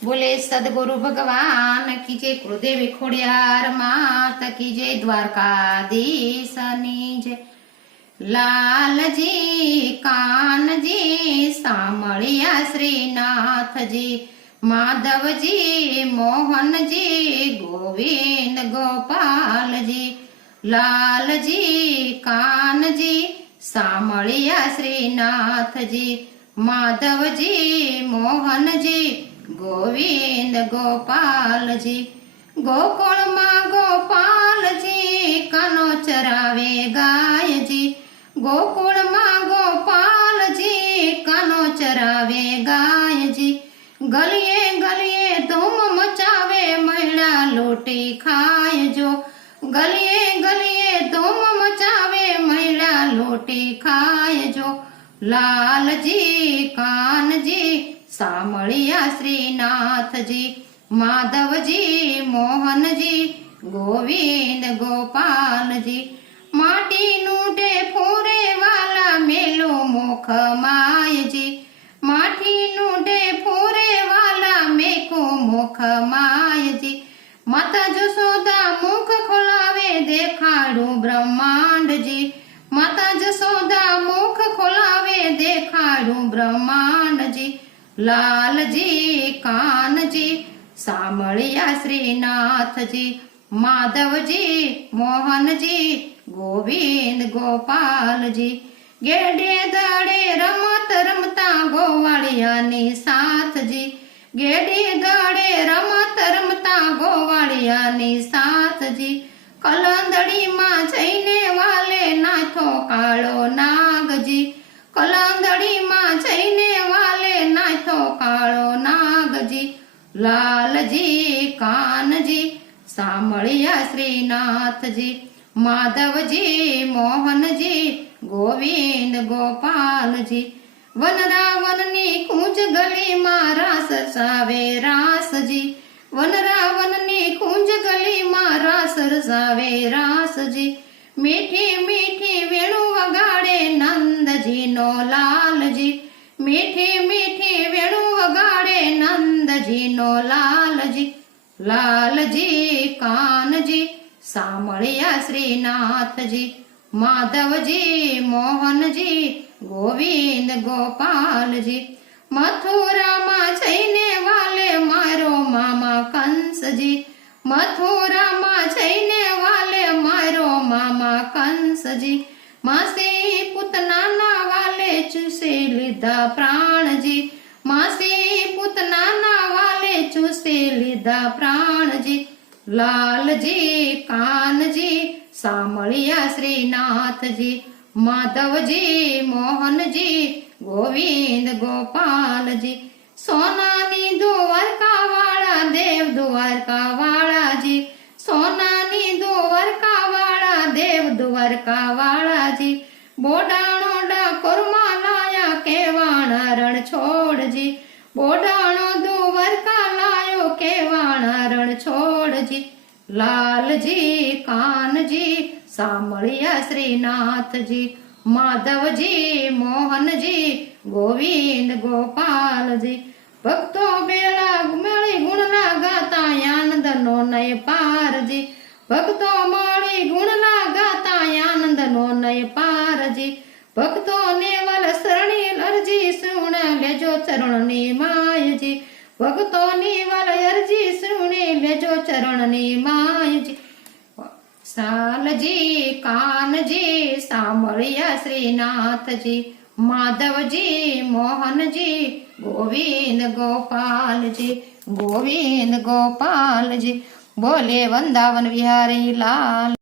बोले सदगुरु भगवान की जय, गुरुदेव खोड़ियार मात की जय, द्वारकाधीशनी जय। लाल जी कान जी सामळिया श्रीनाथ जी, माधव जी मोहन जी गोविंद गोपाल जी। लाल जी कान जी सामळिया श्रीनाथ जी, माधव जी मोहन जी गोविंद गोपाल जी। गोकुल मां गोपाल जी कानो चरावे गाय जी, गोकुल मां गोपाल जी कानो चरावे गाय जी। गलिए गलिए धूम मचावे मैला लोटी खाय जो, गलिए गलिए धूम मचावे मैला लोटी खाय जो। लाल जी कान जी सामळिया श्रीनाथ जी, माधव जी मोहन जी गोविंद गोपाल जी। माटी नूटे फूरे वाला मेलो मुख माय जी, माटी नूटे फूरे वाला मेको मुख माय जी। माता जसोदा मुख खोलावे देखाड़ू ब्रह्मांड जी, माता जसोदा मुख खोलावे देखाड़ू ब्रह्मांड जी। लाल जी कान जी सामळिया श्रीनाथ जी, माधव जी मोहन जी गोविंद गोपाल जी। गेडे दाड़े रमत रमता गोवाळियानी साथ जी, गेडे दाड़े रमत रमता गोवाळियानी साथ जी। कलंदड़ी मां जईने वाले नाथो काळो नाग जी, कलंदड़ी मां जईने वाले नाथो काळो नाग जी। लाल जी कान जी सामळिया श्रीनाथ जी, माधव जी मोहन जी गोविंद गोपाल जी। वनरावननी कूंज गली मां रास रसावे रास जी, वनरावननी कूंज गली मां रास रसावे रास जी। मीठी मीठी वेणु वगाड़े नंद जी नो लाल जी, मीठी मीठी वेणु वगाड़े नंद जी नो लाल जी। लाल जी कान जी सामळिया श्रीनाथ जी, माधव जी मोहन जी गोविंद गोपाल जी। मथुरा मां जईने वाले मारो मामा कंस जी, मथुरा मां जईने वाले मारो मामा कंस जी। मासी पुतनाना वाले चूसे लीधा प्राण जी, मासी पुतनाना वाले चूसे लीधा प्राण जी। लाल जी कान जी सामळिया श्रीनाथ जी, माधव जी मोहन जी गोविंद गोपाल जी। सोनानी द्वारका वाला देव द्वारका वाला जी, सोनानी द्वारका वाला देव द्वारका वाला जी। बोडाणो डाकोर मां लाया केवाणा रण छोड़ जी, बोडाणो द्वारका लायो केवाणा रण छोड़ जी। लाल जी कान जी सामळिया श्रीनाथ जी, माधव जी मोहन जी गोविंद गोपाल जी। भक्तो बेला मेळी गुणना गाता आनंद नो नय पार जी, भक्तो माळी गुणना गाता आनंद नो नय पार जी। भक्तो नेवल सरणी अरजी सुण लेजो चरणनी माय जी, भक्तो नेवल अरजी सुणे लेजो चरणनी माय जी। साल जी कान जी सामळिया श्रीनाथ जी, माधव जी मोहन जी गोविंद गोपाल जी, गोविंद गोपाल जी। बोले वृंदावन विहारी लाल।